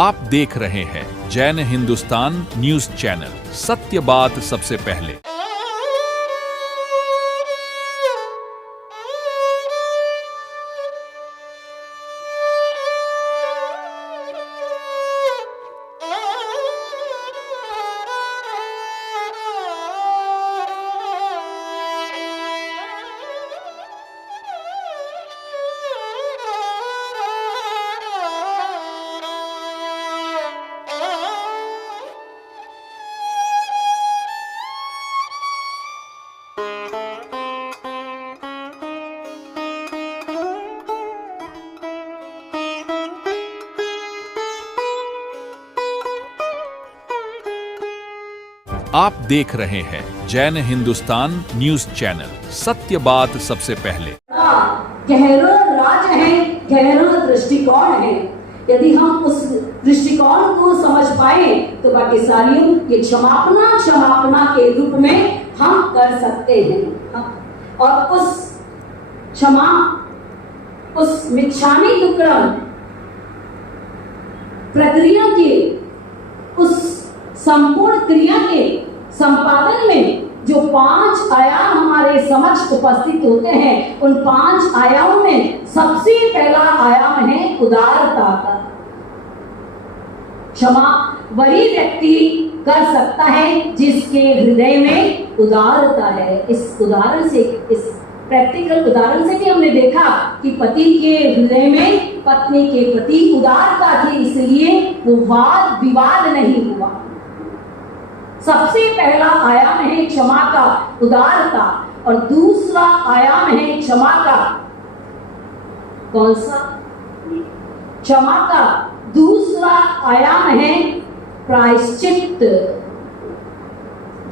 आप देख रहे हैं जैन हिंदुस्तान न्यूज चैनल, सत्य बात सबसे पहले। आप देख रहे हैं जैन हिंदुस्तान न्यूज चैनल, सत्य बात सबसे पहले। गहरा राज है, गहरा दृष्टिकोण है। यदि हम उस दृष्टिकोण को समझ पाए तो बाकी सारियों ये क्षमापना के रूप में हम कर सकते हैं। और उस मिच्छामि दुक्कडम प्रक्रिया के उस संपूर्ण क्रिया के संपादन में जो 5 आयाम हमारे समक्ष उपस्थित होते हैं, उन 5 आयामों में सबसे पहला आयाम है उदारता का। क्षमा वही व्यक्ति कर सकता है जिसके हृदय में उदारता है। इस उदाहरण से, इस प्रैक्टिकल उदाहरण से भी हमने देखा कि पति के हृदय में पत्नी के प्रति उदारता थी, इसलिए वो वाद विवाद नहीं हुआ। सबसे पहला आयाम है क्षमा का, उदारता। और दूसरा आयाम है क्षमा का, कौन सा? क्षमा का दूसरा आयाम है प्रायश्चित।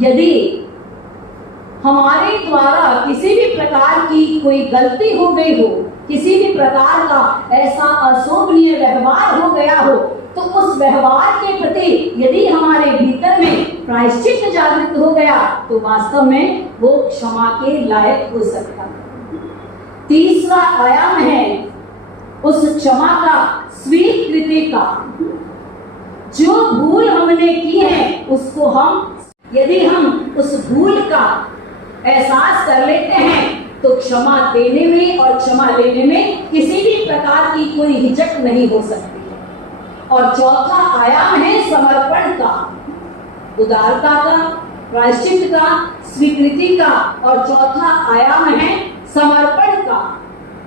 यदि हमारे द्वारा किसी भी प्रकार की कोई गलती हो गई हो, किसी भी प्रकार का ऐसा अशोभनीय व्यवहार हो गया हो, तो उस व्यवहार के प्रति यदि हमारे भीतर में प्रायश्चित जागृत हो गया तो वास्तव में वो क्षमा के लायक हो सकता है। तीसरा आयाम है उस क्षमा का स्वीकृति का। जो भूल हमने की है उसको यदि हम उस भूल का एहसास कर लेते हैं तो क्षमा देने में और क्षमा लेने में किसी भी प्रकार की कोई हिचक नहीं हो सकती। और चौथा आयाम है समर्पण का, उदारता का, प्रायश्चित का, स्वीकृति का। और चौथा आयाम है समर्पण का।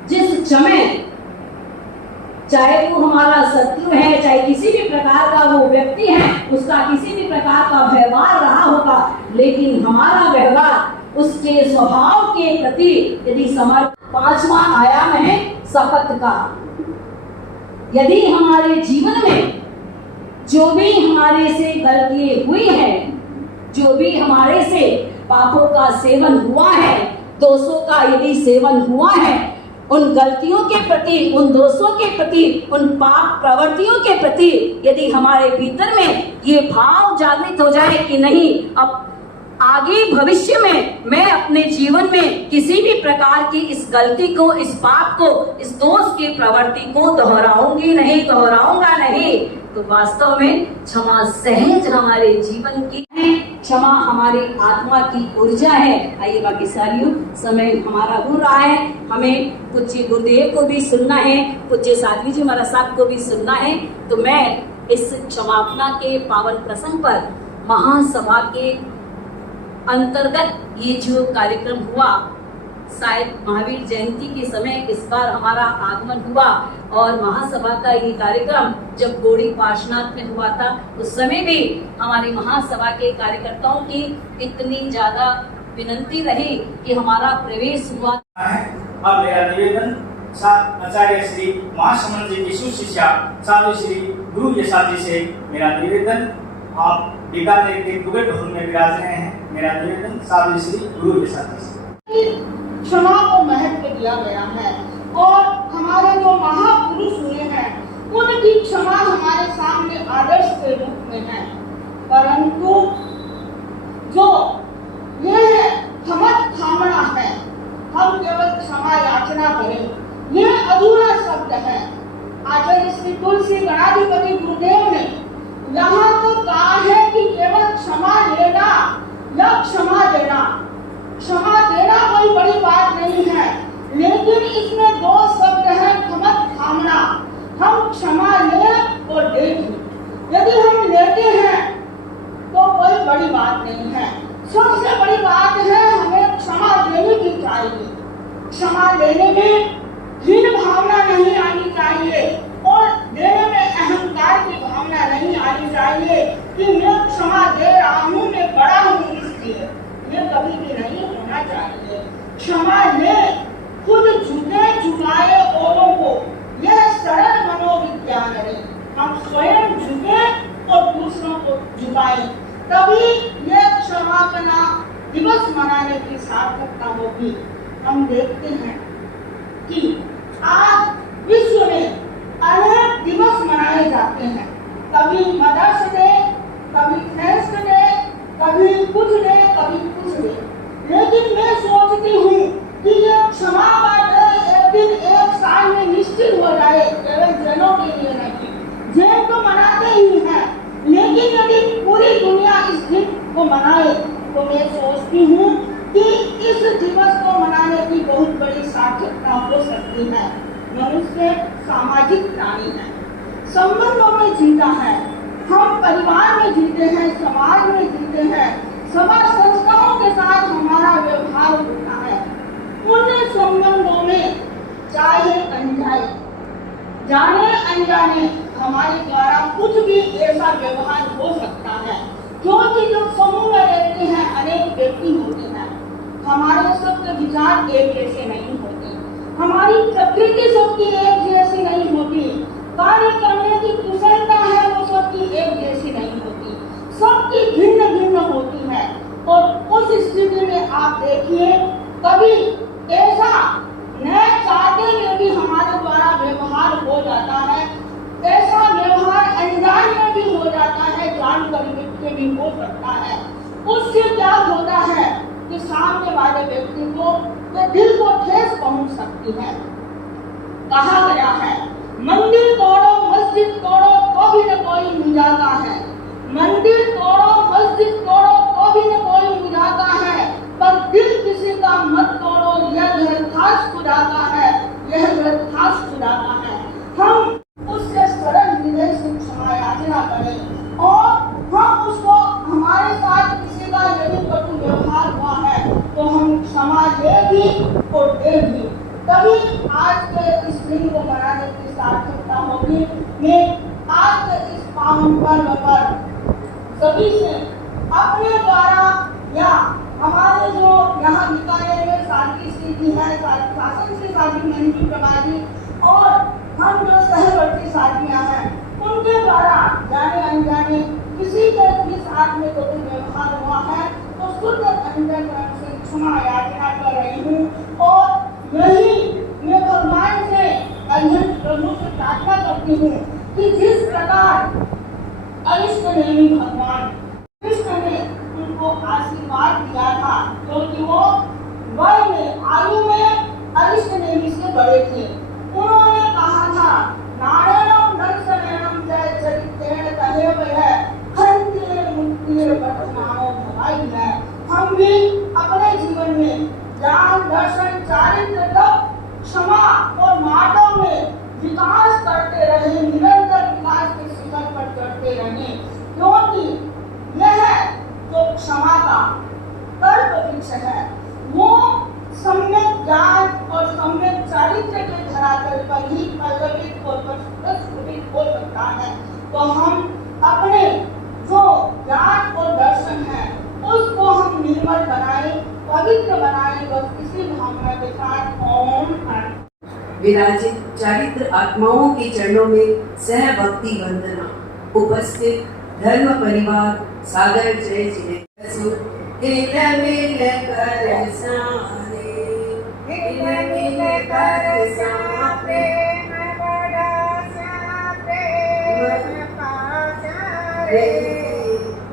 जिस समय चाहे वो हमारा शत्रु है, चाहे किसी भी प्रकार का वो व्यक्ति है, उसका किसी भी प्रकार का व्यवहार रहा होगा, लेकिन हमारा व्यवहार उसके स्वभाव के प्रति यदि पांचवा आयाम है शपथ का। यदि हमारे जीवन में जो भी हमारे से गलती हुई है, जो भी हमारे से पापों का सेवन हुआ है, दोषों का यदि सेवन हुआ है, उन गलतियों के प्रति, उन दोषों के प्रति, उन पाप प्रवृत्तियों के प्रति यदि हमारे भीतर में ये भाव जागृत हो जाए कि नहीं, अब आगे भविष्य में मैं अपने जीवन में किसी भी प्रकार की इस गलती को, इस पाप को, इस दोष की प्रवृत्ति को दोहराऊंगा नहीं, तो वास्तव में क्षमा सहज हमारे जीवन की है। क्षमा हमारी आत्मा की ऊर्जा है। आइए बाकी सारियों, समय हमारा हो रहा है, हमें पूज्य गुरुदेव को भी सुनना है, पूज्य साध्वी जी महाराज साहब को भी सुनना है। तो मैं इस क्षमापना के पावन प्रसंग पर महासभा के अंतर्गत ये जो कार्यक्रम हुआ, शायद महावीर जयंती के समय इस बार हमारा आगमन हुआ, और महासभा का ये कार्यक्रम जब गोड़ी पार्श्वनाथ में हुआ था उस समय भी हमारी महासभा के कार्यकर्ताओं की इतनी ज्यादा विनती रही कि हमारा प्रवेश हुआ। अब मेरा निवेदन आचार्य श्री महासमन जी की सुशिष्या साधु श्री गुरु यशाद जी से मेरा निवेदन, आप बीकानेर के दुगट भवन में विराज रहे हैं, मेरा निवेदन साधु श्री गुरु यशाद जी से। क्षमा को महत्व दिया गया है और हमारे जो महापुरुष हुए हैं उनकी क्षमा हमारे सामने आदर्श के रूप में है। परंतु जो यह थमक थामना है, हम केवल क्षमा याचना करें, यह अधूरा शब्द है। आचार्य श्री तुलसी गणाधिपति गुरुदेव ने यहाँ तो कहा है कि केवल क्षमा लेना या क्षमा देना। क्षमा देना कोई बड़ी बात नहीं है, लेकिन इसमें दो शब्द हैं, खमत थामना। हम क्षमा लें और दें। यदि हम लेते हैं तो कोई बड़ी बात नहीं है। सबसे बड़ी बात है हमें क्षमा देने की चाहिए। क्षमा लेने में हीन भावना नहीं आनी चाहिए और देने में अहंकार की भावना नहीं आनी चाहिए कि मैं क्षमा दे रहा हूँ, मैं बड़ा हूँ इसलिए। ये कभी भी नहीं होना चाहिए। क्षमा ले, खुद झुके झुकाए औरों को, यह सरल मनोविज्ञान है। हम स्वयं झुके और दूसरों को झुकाएं, तभी यह क्षमा करना दिवस मनाने की सार्थकता होगी। हम देखते हैं कि आज विश्व में अनेक दिवस मनाए जाते हैं, कभी मदर्स डे, कभी फ्रेंड्स डे, कभी कुछ डे, कभी कुछ डे। लेकिन मैं सोचती हूँ कि ये क्षमा का डे एक दिन एक साल में निश्चित हो जाए, केवल जैनों के लिए नहीं। जैन तो मनाते ही हैं, लेकिन यदि पूरी दुनिया इस दिन को मनाए तो मैं सोचती हूँ कि इस दिवस को मनाने की बहुत बड़ी सार्थकता हो सकती है। मनुष्य सामाजिक प्राणी है, संबंधों में जीता है। हम परिवार में जीते हैं, समाज में जीते हैं, समाज संस्थाओं के साथ हमारा व्यवहार होता है। उन संबंधों में चाहे अनजाने, जाने अनजाने हमारे द्वारा कुछ भी ऐसा व्यवहार हो सकता है, क्योंकि जब समूह में रहते हैं अनेक व्यक्ति होते हैं, हमारे सबके विचार एक जैसे नहीं होते, हमारी प्रकृति सबकी एक जैसी नहीं होती, कार्य करने की कुशलता है वो सबकी एक जैसी नहीं होती, सबकी भिन्न भिन्न होती है। और उस स्थिति में आप देखिए, कभी ऐसा न चाहते हुए भी हमारे द्वारा व्यवहार हो जाता है, ऐसा व्यवहार अनजान में भी हो जाता है, जानकर के भी हो सकता है। उससे क्या होता है कि सामने वाले व्यक्ति को दिल को ठेस पहुंच सकती है। कहा गया है, मंदिर तोड़ो मस्जिद तोड़ो तो भी न कोई मुझाता है, मंदिर तोड़ो मस्जिद तोड़ो तो भी न कोई मुझाता है, पर दिल किसी का मत तोड़ो, यह घर खास खुदाता है, यह घर खास खुदाता है। हम उससे सरल हृदय से क्षमा याचना करें और हम उसको, हमारे साथ किसी का यदि कटु व्यवहार हुआ है तो हम क्षमा ले भी और दे भी, तभी आज के इस दिन को मनाने की सार्थकता होगी। मैं आज के इस पावन पर्व पर सभी से अपने द्वारा या हमारे जो यहाँ बीकानेर में साथी श्री जी है, शासन से साथी मंजू प्रभा जी और हम जो सहवर्ती साथियाँ हैं, उनके द्वारा जाने अनजाने किसी के भी साथ में कोई व्यवहार हुआ है तो शुद्ध अंतर से क्षमा याचना कर रही हूँ। और यही मैं भगवान से, अनंत प्रभु से प्रार्थना करती हूँ कि जिस प्रकार अरिष्ट नेमी भगवान कृष्ण ने उनको आशीर्वाद दिया था, क्योंकि वो वय में, आयु में अरिष्ट नेमी से बड़े थे। उन्होंने कहा था, नारायणम दर्शनम जय चरितेन तदेव है, खंते मुक्तिर वर्तमानो भवाई है। हम भी अपने जीवन में ज्ञान दर्शन चारित्र तप क्षमा और मार्गों में विकास करते रहे, निरंतर विकास के शिखर पर चढ़ते रहे, क्योंकि यह जो क्षमा का कल्प वृक्ष है वो सम्यक ज्ञान और सम्यक चारित्र के धरातल पर ही पल्लवित और प्रस्फुटित हो सकता है। तो हम अपने जो ज्ञान और दर्शन है उसको हम निर्मल बनाए, पवित्र बनाए, बस इसी भावना के साथ ओम विराजित चारित्र आत्माओं के चरणों में सह भक्ति वंदना। उपस्थित धर्म परिवार सागर जय जिले हिल मिल कर सारे, हिल मिल कर सारे, बड़ा सा प्रेम पासारे,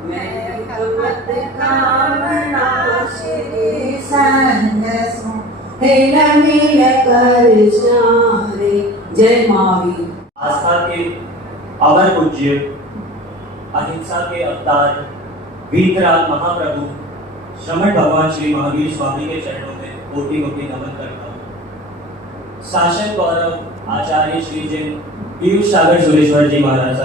मैं कमत कामना श्री संग सो, हिल मिल कर सारे जय महावीर। आस्था के अमर पूज्य, अहिंसा के अवतार, वीतराग महाप्रभु श्रमण भगवान श्री महावीर स्वामी के चरणों में कोटि कोटि नमन करता हूँ। शासन गौरव आचार्य श्री जिन पीयूष सागर सुरेश्वर जी महाराज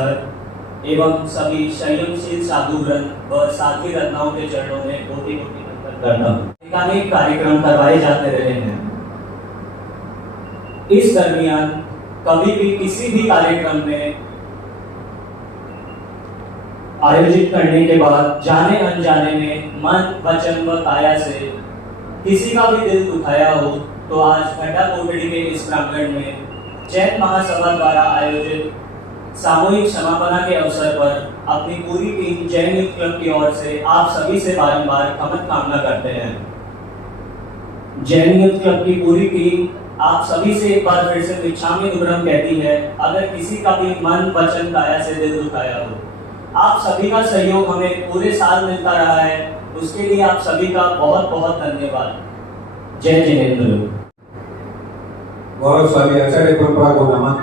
एवं सभी संयमशील साधु वृंद व साथी रत्नाओं के चरणों में कोटि कोटि नमन करता हूँ। अनेक कार्यक्रम करवाए जाते रहे हैं। इस दरमियान कभी भी किसी भी कार्यक्रम में आयोजित करने के बाद जाने अनजाने में मन, वचन व काया से किसी का भी दिल दुखाया हो तो आज घटा कोटड़ी के इस प्रांगण में जैन महासभा द्वारा आयोजित सामूहिक क्षमापना के अवसर पर अपनी पूरी टीम जैन यूथ क्लब की ओर से आप सभी से बारंबार क्षमा कामना करते हैं। जैन यूथ क्लब की पूरी टीम आप सभी से एक बार फिर से मिच्छामि दुक्कडम कहती है, अगर किसी का भी मन, वचन, काया से दिल दुखाया हो, आप सभी का सहयोग हमें पूरे साल मिलता रहा है, उसके लिए आप सभी का बहुत बहुत धन्यवाद। जय जिनेंद्र। गौरवशाली आचार्य परंपरा को नमन।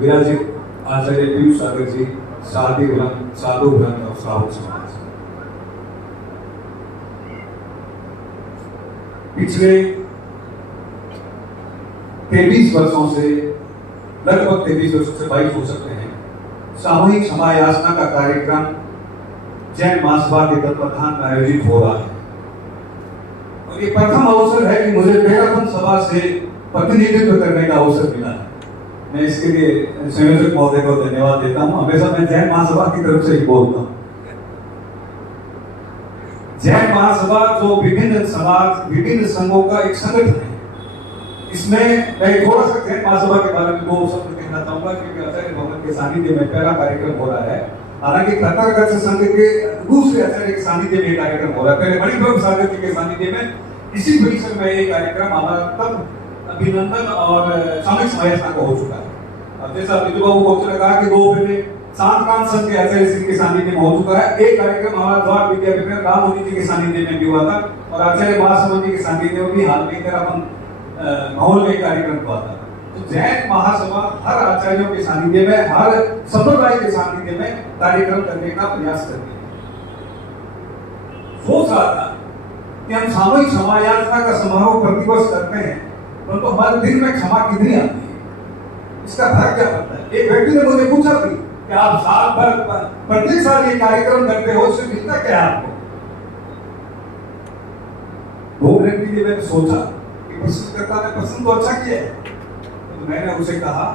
विराजित आचार्य पीयूष सागर जी, साधु वृंद और साहू समाज। पिछले 23 वर्षों से, लगभग 23 वर्षों से 22 हो सकते हैं, सामूहिक क्षमा याचना का कार्यक्रम जैन महासभा के तत्वाधान में आयोजित हो रहा है और ये प्रथम अवसर है कि मुझे पेरापन सभा से प्रतिनिधित्व करने का अवसर मिला है। मैं इसके लिए संयोजक महोदय को धन्यवाद देता हूँ। हमेशा मैं जैन महासभा की तरफ से ही बोलता हूँ। जैन महासभा जो विभिन्न समाज, विभिन्न संघों का एक संगठन है, इसमें मैं थोड़ा सा जैन महासभा के बारे में 2 शब्द कहना चाहूंगा क्योंकि आचार्य भवन के सानिध्य में पहला कार्यक्रम हो रहा है। हालांकि तथागत संघ के दूसरे आचार्य के सानिध्य में कार्यक्रम हो रहा है। पहले मणिप्रभु सागर जी के सानिध्य में इसी परिसर में ये कार्यक्रम हमारा तब अभिनंदन और सामूहिक समायाचना को हो चुका है। और जैसा विजय बाबू गोचर ने कहा कि 2 पहले शांतकांत संघ के आचार्य सिंह के सानिध्य में हो चुका है। एक कार्यक्रम हमारा द्वार विद्या विक्रम राम मुनि जी के सानिध्य में भी हुआ था और आचार्य महासमन जी के सानिध्य में भी हाल में तेरापन माहौल में कार्यक्रम हुआ था। तो जैन महासभा हर आचार्यों के सानिध्य में, हर संप्रदाय के सानिध्य में कार्यक्रम करने का प्रयास करती है। सोच रहा था कि हम सामूहिक क्षमा याचना का समारोह प्रतिवर्ष करते हैं, परंतु हमारे दिन में क्षमा कितनी आती है, इसका फर्क क्या पड़ता है। एक व्यक्ति ने मुझे पूछा भी कि आप साल भर प्रत्येक साल ये कार्यक्रम करते हो, उससे मिलता क्या है आपको। 2 मिनट के लिए मैंने सोचा कि प्रश्नकर्ता ने प्रश्न तो अच्छा किया है, तो मैंने उसे कहा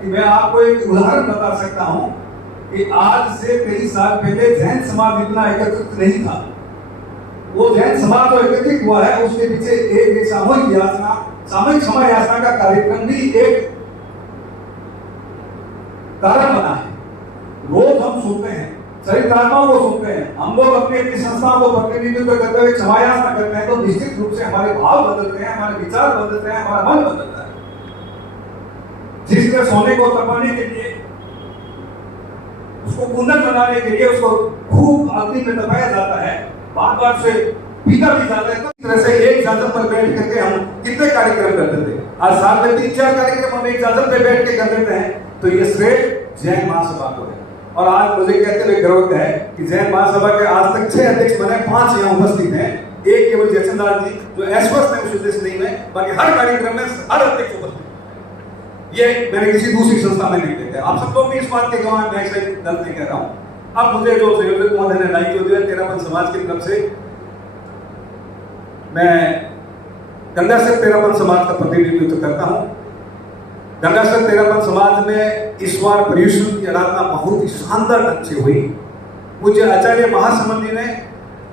कि मैं आपको एक उदाहरण बता सकता हूं कि आज से 23 साल पहले जैन समाज इतना एकत्रित नहीं था। वो जैन समाज जो एकत्रित हुआ है उसके पीछे एक सामूहिक याचना, सामूहिक क्षमा याचना का कार्यक्रम भी एक कारण बना है। रोज हम सुनते हैं, चरित्रात्माओं को सुनते हैं, हम लोग अपनी अपनी संस्थाओं को प्रतिनिधित्व करते हुए क्षमा याचना करते हैं, तो निश्चित रूप से हमारे भाव बदलते हैं, हमारे विचार बदलते हैं, हमारा मन बदलता है। जिस तरह सोने को तपाने के लिए, उसको कुंदन बनाने के लिए उसको खूब अग्नि में तपाया जाता है, बार बार से पीता भी जाता है। तो इस तरह से एक जाजम पर बैठ करके हम कितने कार्यक्रम करते थे। आज साल में 3-4 कार्यक्रम हम एक जाजम पे बैठ के कर देते हैं, तो ये श्रेय जैन महासभा को है। और आज मुझे कहते हुए गर्व है कि जैन महासभा के आज तक 6 अध्यक्ष बने, 5 यहाँ उपस्थित हैं, एक केवल जयचंद्र जी जो एसवर्स में उस उद्देश्य नहीं है, बाकी हर कार्यक्रम में हर अध्यक्ष उपस्थित। ये मैंने किसी दूसरी संस्था में नहीं देखा। आप सब लोग भी इस बात के गवाह, मैं ऐसे गलत नहीं कह रहा हूँ। अब मुझे जो संयोजक महोदय ने दायित्व दिया तेरापन समाज की तरफ से, मैं गंगासर तेरापन समाज का प्रतिनिधित्व करता हूँ। गंगासर तेरापन समाज में इस बार पर्युषण की आराधना बहुत ही शानदार ढंग से हुई। मुझे आचार्य महासमन जी ने,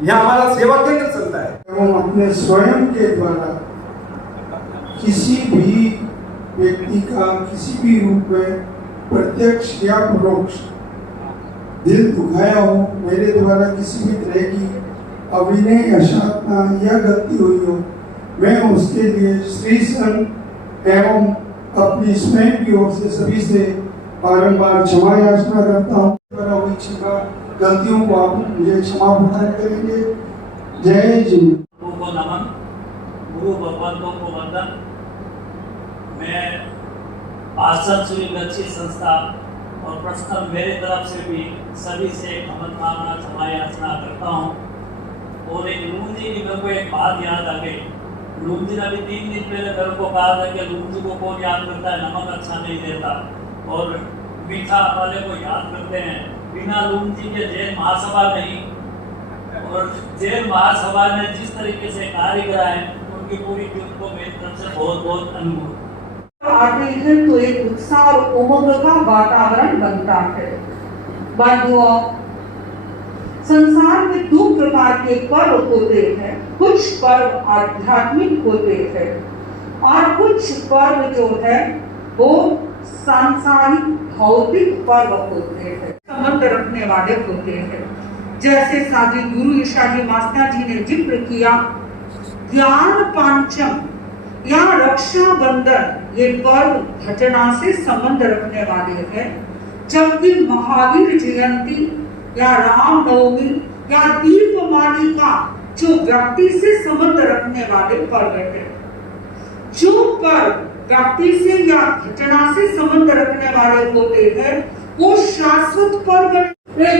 यहाँ हमारा सेवा केंद्र चलता है, हम अपने स्वयं के द्वारा किसी भी व्यक्ति का किसी भी रूप में प्रत्यक्ष या परोक्ष दिल दुखाया हो, मेरे द्वारा किसी भी तरह की अभिनय, अशांतना या गलती हुई हो, मैं उसके लिए श्री संघ एवं अपनी स्वयं की ओर से सभी से बारंबार क्षमा याचना करता हूँ। हुई क्षमा गलतियों को आप मुझे क्षमा प्रदान करेंगे। जय जी। को नमन, गुरु भगवंतों को वंदन। मैं भाषण सुनी अच्छी संस्था और प्रश्न मेरे तरफ से भी सभी से क्षमत मांगना क्षमा याचना करता हूँ। और एक लूम जी की मेरे को एक बात याद आ गई। लूम जी ने अभी 3 दिन पहले मेरे को कहा था कि लूम जी को कौन याद करता है, नमक अच्छा नहीं देता और मीठा वाले को याद करते हैं। बिना लूम जी के जैन महासभा नहीं, और जैन महासभा ने जिस तरीके से कार्य कराए उनकी पूरी टीम को मेरी तरफ से बहुत बहुत अनुरोध। आते हैं तो एक उत्साह और उमंग का वातावरण बनता है। बंधुओं, संसार में 2 प्रकार के पर्व होते हैं। कुछ पर्व आध्यात्मिक होते हैं और कुछ पर्व जो है वो सांसारिक भौतिक पर्व होते हैं, संबंध रखने वाले होते हैं। जैसे साधी गुरु ईशा जी मास्टर जी ने जिक्र किया, ज्ञान पांचम या रक्षाबंधन, ये पर्व घटना से संबंध रखने वाले हैं। जबकि महावीर जयंती या रामनवमी या दीपमालिका जो व्यक्ति से संबंध रखने वाले पर्व है। जो पर्व व्यक्ति से या घटना से संबंध रखने वाले होते हैं वो शाश्वत पर्व है।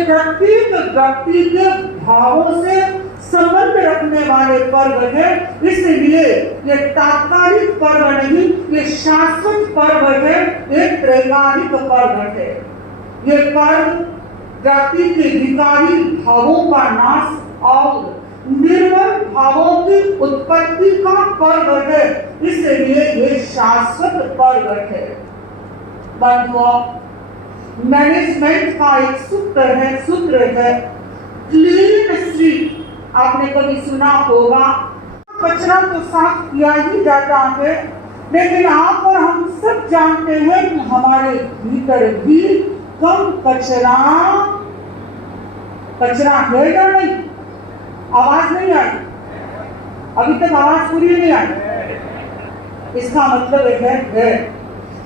प्रत्येक व्यक्ति के भावों से संबंध रखने वाले पर्व है, इसलिए ये तात्कालिक पर्व नहीं, ये शाश्वत पर्व है, ये त्रैकालिक पर्व है। ये पर्व व्यक्ति के विकारी भावों का नाश और निर्मल भावों की उत्पत्ति का पर्व है, इसलिए ये शाश्वत पर्व है। बंधुओं, मैनेजमेंट का एक सूत्र है क्लीन स्वीप। आपने कभी सुना होगा, कचरा तो साफ किया ही जाता है, लेकिन आप और हम सब जानते हैं कि हमारे भीतर भी कम कचरा है या नहीं? आवाज नहीं आई, अभी तक आवाज पूरी नहीं आई। इसका मतलब है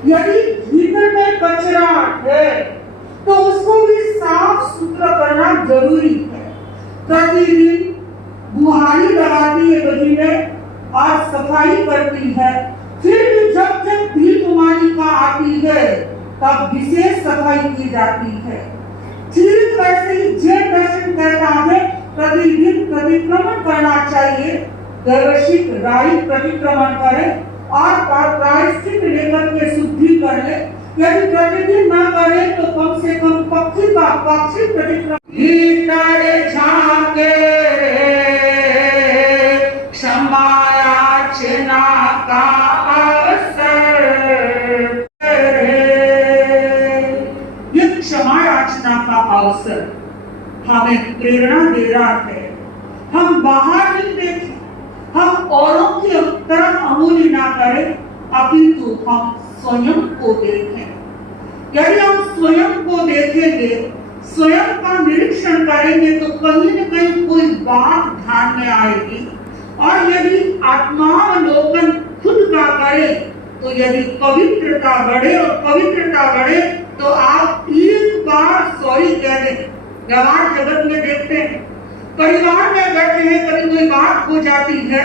यदि भीतर में कचरा है तो उसको भी साफ सुथरा करना जरूरी है। प्रतिदिन बुहारी लगाती है बहिने और सफाई करती है, फिर भी जब दीपमालिका आती है तब विशेष सफाई की जाती है। ठीक वैसे ही जैन दर्शन कहता है प्रतिदिन परिक्रमण करना चाहिए, दैवशिक राई परिक्रमण करें और प्रायश्चित लेकर के शुद्धि करें। यदि प्रतिदिन न करें तो कम से कम पक्षी परिक्रमण झाके क्षमायाचना का अवसर, ये क्षमायाचना का अवसर हमें प्रेरणा दे रहा है। हम बाहर नहीं देखें, हम औरों की तरफ अंगुली ना करें, अपितु हम स्वयं को देखें। यदि हम स्वयं को देखेंगे, स्वयं का निरीक्षण करेंगे तो कहीं न कहीं कोई बात ध्यान में आएगी। और यदि आत्मावलोकन खुद का करें तो यदि पवित्रता बढ़े और पवित्रता बढ़े तो आप एक बार सॉरी कह दें। व्यवहार जगत में देखते हैं, परिवार में बैठे हैं कभी कोई बात हो जाती है,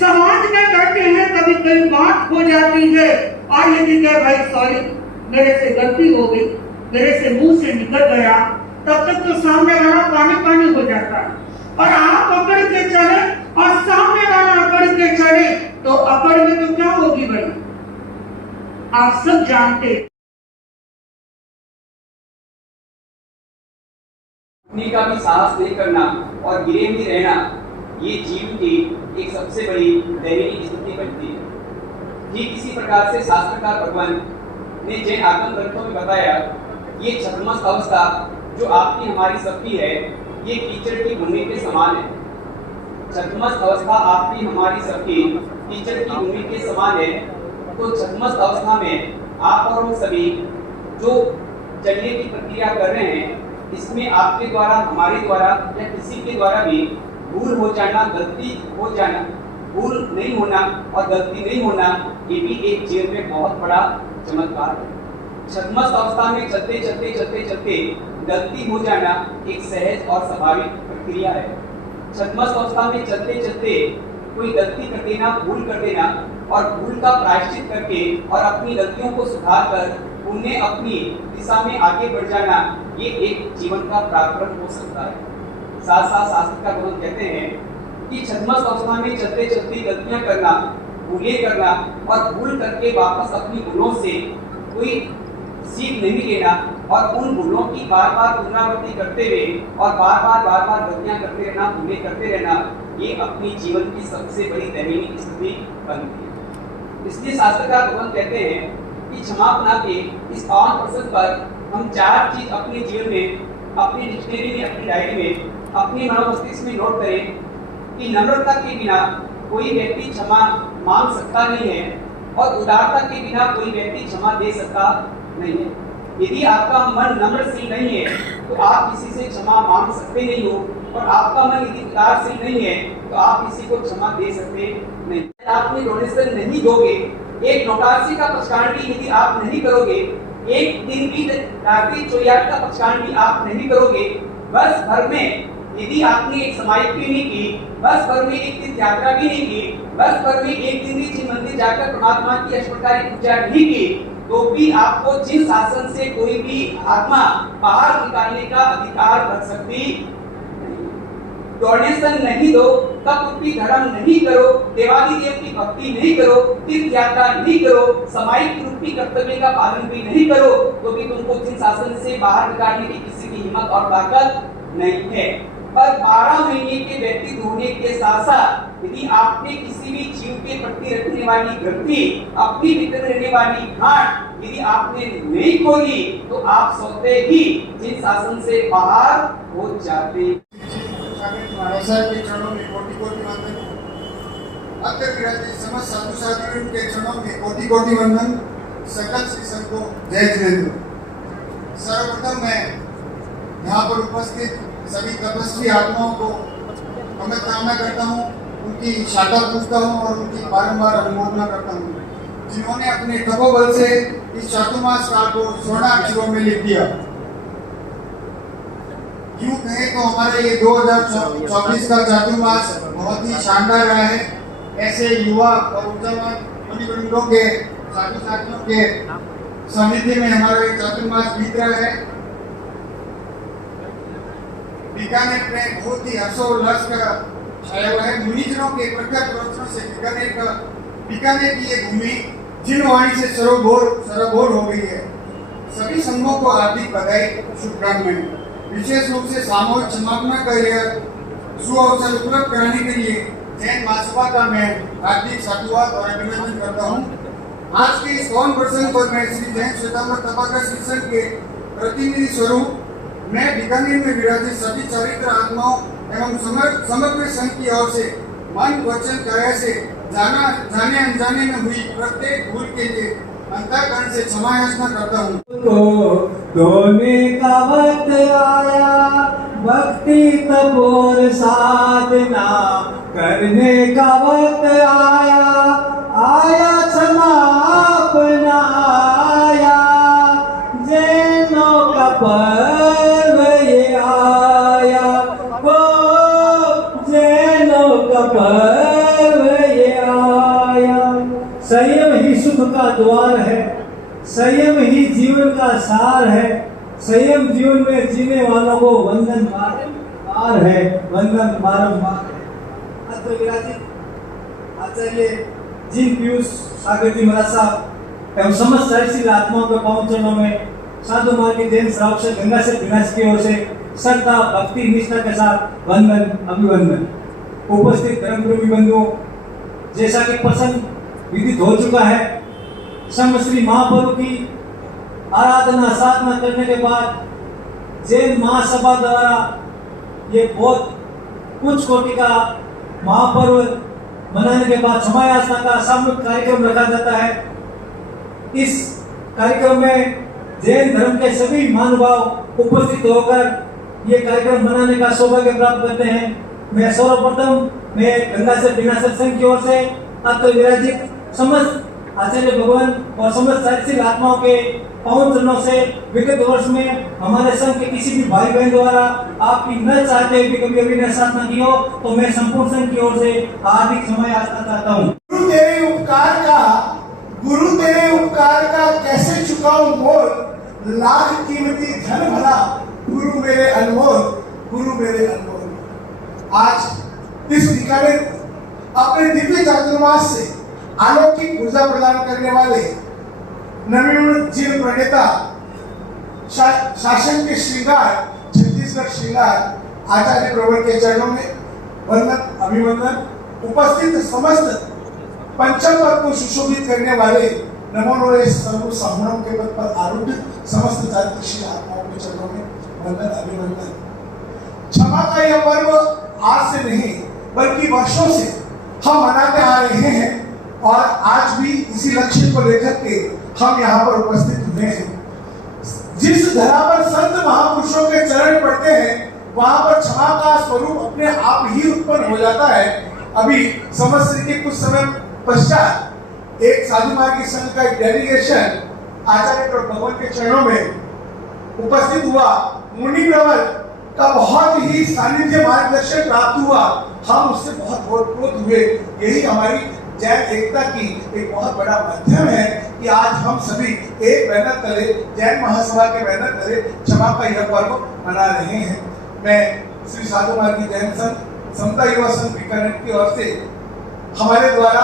समाज में बैठे हैं कभी कोई बात हो जाती है, और यदि कहे भाई सॉरी मेरे से गलती हो गई, मेरे से मुंह से निकल गया, तब तक तो सामने वाला पानी हो जाता है। और आप अकड़ के चले और सामने वाला अकड़ के चले तो अकड़ में तो क्या होगी भाई, आप सब जानते। अपने का भी साहस नहीं करना और गिरे भी रहना, ये जीव की एक सबसे बड़ी दैनिक स्थिति बनती है। ठीक इसी प्रकार से शास्त्रकार भगवान ने जैन आगम ग्रंथों में बताया, ये छद्मस अवस्था जो आपकी हमारी सबकी है, ये कीचड़ की भूमि के समान है। छद्मस अवस्था आपकी हमारी सबकी कीचड़ की भूमि के समान है। तो छद्मस अवस्था में आप और हम सभी जो चलने की प्रक्रिया कर रहे हैं, इसमें आपके द्वारा, हमारे द्वारा या किसी के द्वारा भी भूल हो जाना, गलती हो जाना, भूल नहीं होना और गलती नहीं होना, ये भी एक जीवन में बहुत बड़ा चमत्कार है। छद्मस अवस्था में चलते चलते गलती हो जाना एक सहज और स्वाभाविक प्रक्रिया है। छद्मस अवस्था में चलते कोई गलती कर देना, भूल कर देना, और भूल का प्रायश्चित करके और अपनी गलतियों को सुधार कर उन्हें अपनी दिशा में आगे बढ़ जाना, ये एक जीवन का प्रारंभ हो सकता है। साथ साथ शास्त्र का गुण कहते हैं कि छद्मस अवस्था में चलते चलते गलतियां करना, भूलें करना और भूल करके वापस अपनी भूलों से कोई सीख नहीं लेना और उन भूलों की बार बार पुनरावृत्ति करते हुए और बार बार गलतियां करते रहना, भूलें करते रहना, ये अपनी जीवन की सबसे बड़ी दैनिक स्थिति बनती है। इसलिए शास्त्रकार भगवान कहते हैं कि क्षमापना के इस पावन प्रसंग पर हम 4 चीज अपने जीवन में, अपनी डिक्शनरी में, अपनी डायरी में, अपनी मनोमस्तिष्क में नोट करें कि नम्रता के बिना कोई व्यक्ति क्षमा मांग सकता नहीं है और उदारता के बिना कोई व्यक्ति क्षमा दे सकता नहीं है। यदि आपका मन नम्रशील नहीं है तो आप किसी से क्षमा मांग सकते नहीं हो, और आपका मन यदि उदारशील नहीं है तो आप किसी को क्षमा दे सकते नहीं। आप डोनेशन नहीं दोगे, एक नोटासी का पक्षकारण भी यदि आप नहीं करोगे, एक दिन भी रात्रि चौयाट का पक्षकारण भी आप नहीं करोगे, बस भर में यदि आपने एक समाहित भी नहीं की, बस भर में एक दिन यात्रा भी नहीं की, बस भर में एक दिन भी जिन मंदिर जाकर परमात्मा की अष्टप्रकारी पूजा नहीं की, तो भी आपको जिन शासन से कोई भी आत्मा बाहर निकालने का अधिकार कर सकती। डोनेशन नहीं दो, कपटी धर्म नहीं करो, देवादिदेव की भक्ति नहीं करो, तीर्थ यात्रा नहीं करो, सामायिक रूपी कर्तव्य का पालन भी नहीं करो, तो भी तुमको जिन शासन से बाहर निकालने की किसी की हिम्मत और ताकत नहीं है। पर 12 महीने के व्यतीत होने के साथ साथ यदि आपने किसी भी जीव के प्रति रखने वाली ग्रंथि, अपनी भीतर रहने वाली गांठ यदि आपने नहीं खोली, तो आप स्वतः ही जिन शासन से बाहर हो जाते। महाराज के चरणों में कोटि कोटि वंदन। अब तक विराजे समस्त साधु साधुओं के चरणों में कोटि कोटि वंदन। सकल श्री संतो जय जिनेंद्र। सर्वप्रथम मैं यहाँ पर उपस्थित सभी तपस्वी आत्माओं को मैं कामना करता हूँ, उनकी शाखा पूछता हूँ और उनकी बारंबार अनुमोदना करता हूँ, जिन्होंने अपने तपोबल से इस चातुर्मास काल को स्वर्णाक्षरों में लिख दिया। यूं कहे तो हमारे ये 2024 का चातुर्मास बहुत ही शानदार रहा है। ऐसे युवा और ऊर्जावान मुनिवृंदों के साधु साथियों के सानिध्य में हमारा ये चातुर्मास बीत रहा है। बीकानेर में बहुत ही हर्षोल्लास का छाया हुआ है। मुनिजनों के प्रखर प्रवचनों से बीकानेर की ये भूमि जिन वाणी से सरोबोर हो गई है। सभी संघों को हार्दिक बधाई, शुभकामनाएं। विशेष रूप से सामूहिक क्षमापना का यह सुअवसर उपलब्ध कराने के लिए जैन महासभा का मैं हार्दिक साधुवाद और अभिनंदन करता हूँ। आज के इस पावन प्रसंग पर मैं श्री जैन श्वेतांबर तपाकर श्री संघ के प्रतिनिधि स्वरूप मैं बीकानेर में विराजित सभी चारित्र आत्माओं एवं समग्र संघ की ओर से मन वचन काया से जाने अनजाने में हुई प्रत्येक भूल के लिए अंतःकरण से क्षमा याचना करता हूँ। धोने का वक्त आया, भक्ति तपोर साधना करने का वक्त आया, आया समापना आया, जैनों का पर्व ये आया, वो जैनों का पर्व ये आया। संयम ही सुख का द्वार है, संयम ही जीवन का सार है, संयम जीवन में जीने वालों को वंदन बारंबार है, वंदन बारंबार है। अत्र विराजित आचार्य जिन पीयूष सागर जी महाराज साहब एवं समस्त सहशील आत्माओं के पावन चरणों में साधु मार्ग के जैन श्रावक से गंगा से विनाश की ओर से श्रद्धा भक्ति निष्ठा के साथ वंदन अभिवंदन। उपस्थित धर्मप्रेमी बंधुओं, जैसा कि प्रसंग विदित हो चुका है, समस्त श्री महाप्रभु की आराधना साधना करने के बाद जैन महासभा द्वारा ये बहुत उच्च कोटि का महापर्व मनाने के बाद क्षमा याचना का सामूहिक कार्यक्रम रखा जाता है। इस कार्यक्रम में जैन धर्म के सभी महानुभाव उपस्थित होकर ये कार्यक्रम मनाने का सौभाग्य प्राप्त करते हैं। मैं सर्वप्रथम मैं गंगा से विनाशक संघ की ओर से अत्र विराजित समस्त आचार्य भगवान और समस्त सहशील आत्माओं के पावन चरणों से विगत वर्ष में हमारे संघ के किसी भी भाई बहन द्वारा आपकी न चाहते हुए कभी अभिनय साधना की हो, तो मैं संपूर्ण संघ की ओर से हार्दिक क्षमा याचना चाहता हूँ। तेरे उपकार का, गुरु तेरे उपकार का कैसे चुकाऊं मोल, लाख कीमती धन भरा गुरु मेरे अनमोल, गुरु मेरे अनमोल। आज इस बीकानेर अपने दिव्य चातुर्मास से अलौकिक ऊर्जा प्रदान करने वाले नवीन जीवन प्रणेता, शासन के श्रृंगार, छत्तीसगढ़ श्रृंगार आचार्य प्रवर के चरणों में वंदन अभिवंदन। उपस्थित समस्त पंचम पद को सुशोभित करने वाले नमो नोरे सर्व साहुणों के पद पर आरूढ़ समस्त चारित्रशील आत्माओं के चरणों में वंदन अभिवंदन। क्षमा का यह पर्व आज से नहीं बल्कि वर्षों से हम मनाते आ रहे हैं और आज भी इसी लक्ष्य को लेकर के हम यहाँ पर उपस्थित हुए हैं। जिस धरा पर संत महापुरुषों के चरण पड़ते हैं वहां पर क्षमा का स्वरूप अपने आप ही उत्पन्न हो जाता है। अभी समस्या के कुछ समय पश्चात एक साधु मार्गी संघ का एक डेलीगेशन आचार्य भगवान के चरणों में उपस्थित हुआ। मुनि प्रवर का बहुत ही सानिध्य मार्गदर्शन प्राप्त हुआ। हम उससे बहुत ओतप्रोत हुए। यही हमारी जैन एकता की एक बहुत बड़ा माध्यम है कि आज हम सभी एक बैनर तले, जैन महासभा के बैनर तले क्षमा का यह पर्व मना रहे हैं। मैं श्री साधु मार्गी जैन संघ, समता युवा संघ बीकानेर की ओर से हमारे द्वारा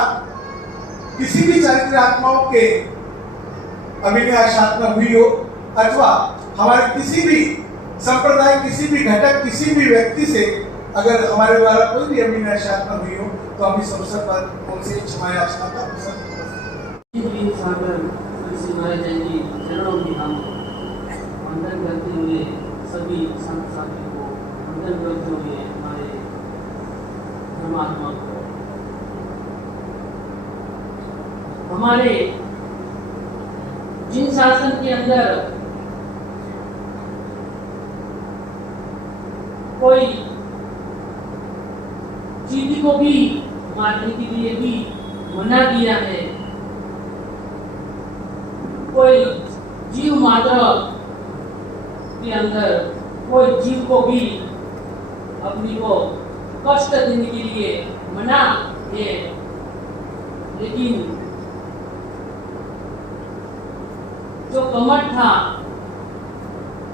किसी भी चारित्र आत्माओं के अभिनयाशात्मक हुई हो अथवा हमारे किसी भी संप्रदाय, किसी भी घटक, किसी भी व्यक्ति से अगर हमारे द्वारा कोई भी अभिनयाशात्मक हुई हो तो हम इस अवसर पर उनसे क्षमा याचना का अवसर चरणों में हम वंदन करते हुए सभी संत साथियों को वंदन करते हुए हमारे धर्मात्मा को, हमारे जिन शासन के अंदर कोई चीटी को भी मारने के लिए भी मना किया है, कोई जीव मात्र के अंदर कोई जीव को भी अपनी को कष्ट देने के लिए मना है, लेकिन जो कमठ था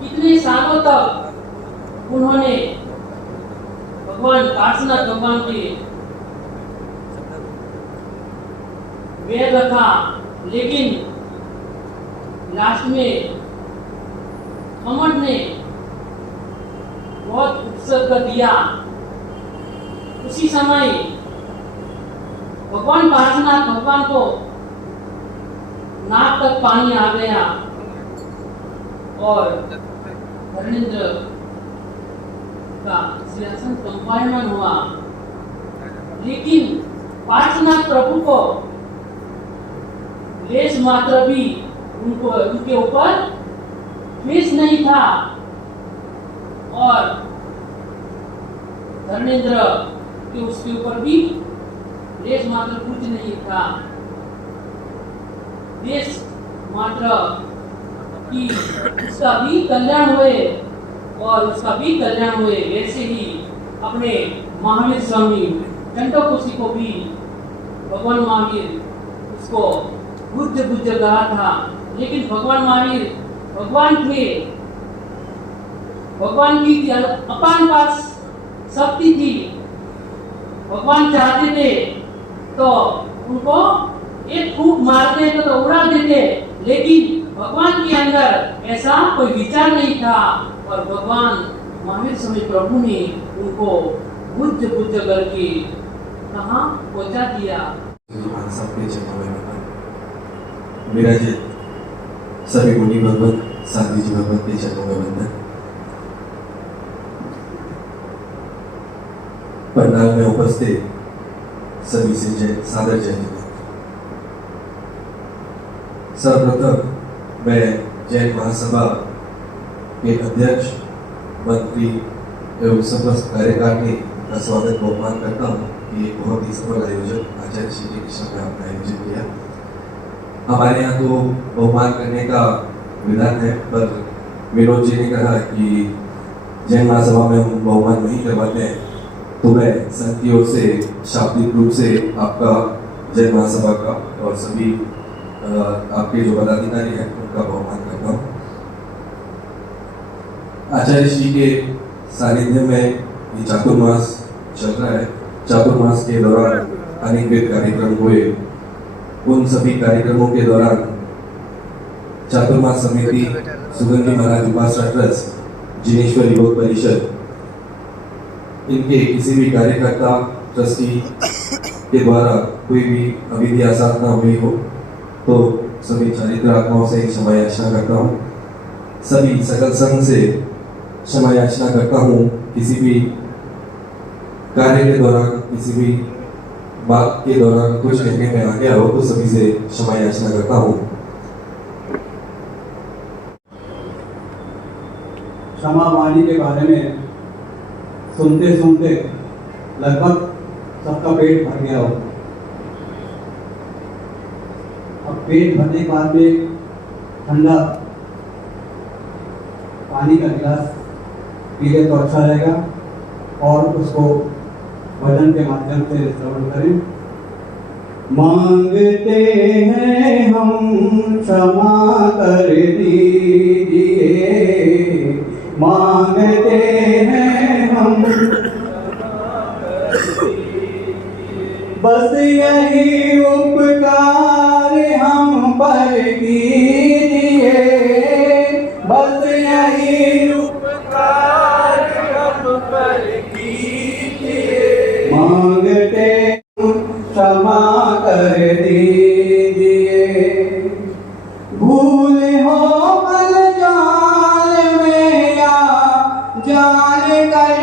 कितने सालों तक उन्होंने भगवान काशीनाथ भगवान के वेद रखा, लेकिन लास्ट में कमठ ने बहुत उत्सर्ग दिया। उसी समय भगवान काशीनाथ भगवान को नाक तक पानी आ गया और धर्मेंद्र का सिंहासन कंपायमान हुआ, लेकिन पार्श्वनाथ प्रभु को लेश मात्र भी उनके ऊपर फेस नहीं था और धर्मेंद्र के उसके ऊपर भी लेश मात्र कुछ नहीं था। देश मात्र की उसका भी कल्याण हुए और उसका भी कल्याण हुए। वैसे ही अपने महावीर स्वामी चंडकोसी को भी भगवान महावीर उसको बुद्ध कहा था, लेकिन भगवान महावीर भगवान थे, भगवान की अपार पास शक्ति थी। भगवान चाहते थे तो उनको एक फूंक मारते तो उड़ा देते, लेकिन भगवान के अंदर ऐसा कोई विचार नहीं था और भगवान महावीर स्वामी प्रभु ने उनको बुद्ध करके कहाँ पहुंचा दिया। मेरा सभी मुनि भगवत साध्वी जी भगवत के चरणों में वंदन। पंडाल में उपस्थित सभी से सादर जय। सर्वप्रथम मैं जैन महासभा के अध्यक्ष, मंत्री एवं समस्त कार्यकारिणी का स्वागत बहुमान करता हूँ कि एक बहुत ही सफल आयोजन आचार्य श्री कृष्ण ने आपका आयोजन किया। हमारे यहाँ तो बहुमान करने का विधान है, पर विनोद जी ने कहा कि जैन महासभा में हम बहुमान नहीं करवाते हैं, तो मैं संघ की ओर से शाब्दिक रूप से आपका जैन महासभा का और सभी आपके जो पदाधिकारी हैं उनका बहुमान करता हूँ। आचार्य श्री के सानिध्य में ये चातुर्मास चल रहा है। चातुर्मास के दौरान अनेक कार्यक्रम हुए। उन सभी कार्यक्रमों के दौरान चातुर्मास समिति, सुगंधी महाराज उपासना ट्रस्ट, जिनेश्वर युवक परिषद, इनके किसी भी कार्यकर्ता ट्रस्टी के द्वारा कोई भी अविधि असाधना हुई हो तो सभी चारित्र आत्माओं से क्षमा याचना करता हूँ। सभी सकल संघ से क्षमा याचना करता हूँ। किसी भी कार्य के दौरान, किसी भी बात के दौरान कुछ कहने में आ गया हो तो सभी से क्षमा याचना करता हूँ। क्षमा वाणी के बारे में सुनते सुनते लगभग सबका पेट भर गया हो। अब पेट भरने के बाद में ठंडा पानी का गिलास पी ले तो अच्छा रहेगा और उसको भजन के माध्यम से श्रवण करें। मांगते हैं हम क्षमा कर दीजिए, मांगते हैं हम बस यही उपकार हम पर कीजिए, बस यही उपकार हम पर कीजिए। मांगते क्षमा कर दीजिए। भूल हो मल जाल में या जान कर,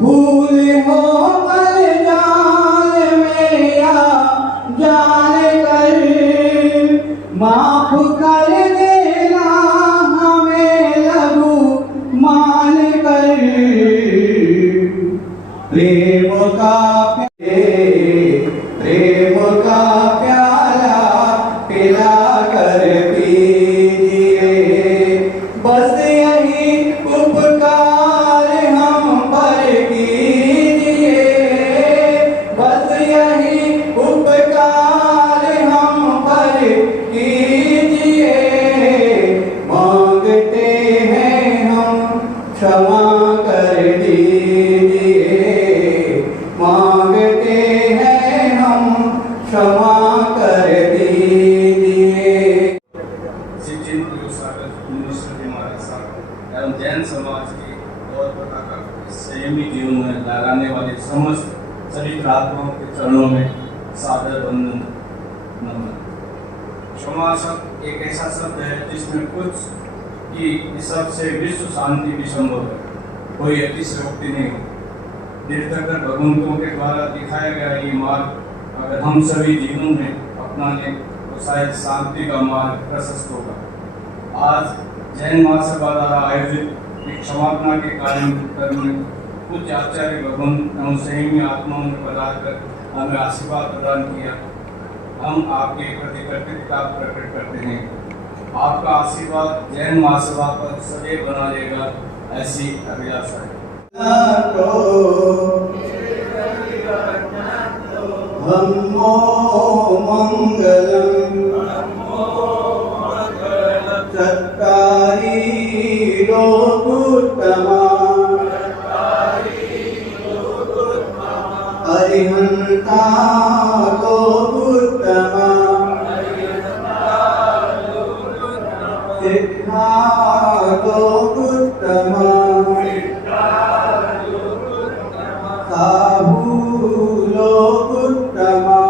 भूल हो मल जाल में या जान कर, माफ कर देना हमें लघु मान कर। प्रेम का प्याला पिला कर पीजिए, बस यही उपकार हम पर कीजिए, बस यही उपकार हम पर कीजिए। मांगते हैं हम क्षमा कर दीजिए, मांगते हैं हम क्षमा कर दीजिए। एवं जैन समाज की और पताका संयमी जीवन में लगाने वाले समस्त चरित्र आत्माओं के चरणों में सादर वंदन नमन। क्षमा शब्द एक ऐसा शब्द है जिसमें कुछ कि इस शब्द से विश्व शांति भी संभव है, कोई अतिशयोक्ति नहीं हो। तीर्थंकर भगवंतों के द्वारा दिखाया गया ये मार्ग अगर हम सभी जीवन में अपना लें तो शायद शांति का मार्ग प्रशस्त होगा। आज जैन महासभा द्वारा आयोजित एक क्षमापना के कार्यक्रम में कुछ आचार्य भगवंत एवं संयमी आत्माओं ने पधार कर हमें आशीर्वाद प्रदान किया। हम आपके प्रति कृतज्ञता प्रकट करते हैं। आपका आशीर्वाद जैन महासभा पर सदैव बना रहेगा, ऐसी अभिलाषा है। धम्मो मंगलम चत्तारि लोकोत्तमा अरिहन्ता लोकोत्तमा सिद्धा लोकोत्तमा साहू लोकोत्तमा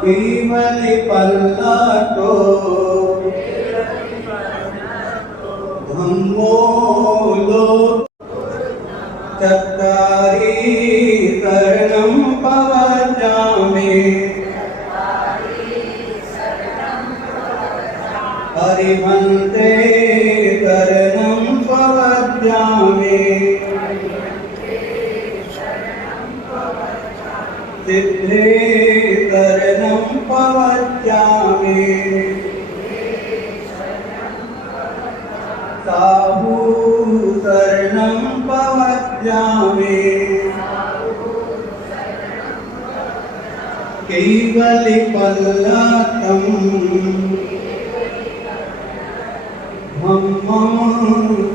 केवल पल्लटो धम्मो लोक चत्तारि शरणं पवजामि हरिहन्ते शरणं पवजामि सिद्धे शरणं पवजामि साहू शरणं पवजामि वलिपल्लतं धम्मं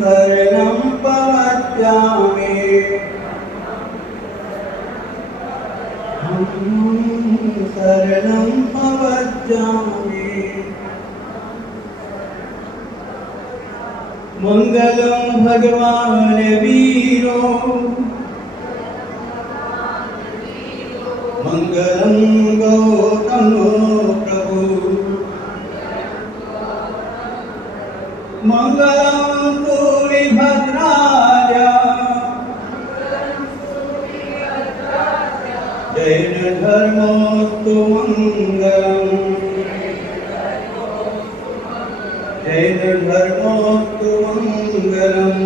शरणं प्रवक्ष्यामि शरणं प्रवक्ष्यामि मंगलम भगवान वीरो मंगलम गौतम प्रभु मंगलम सूर्यभद्राय जैन धर्मोस्तु मंगलम जैन धर्मोस्तु मंगलम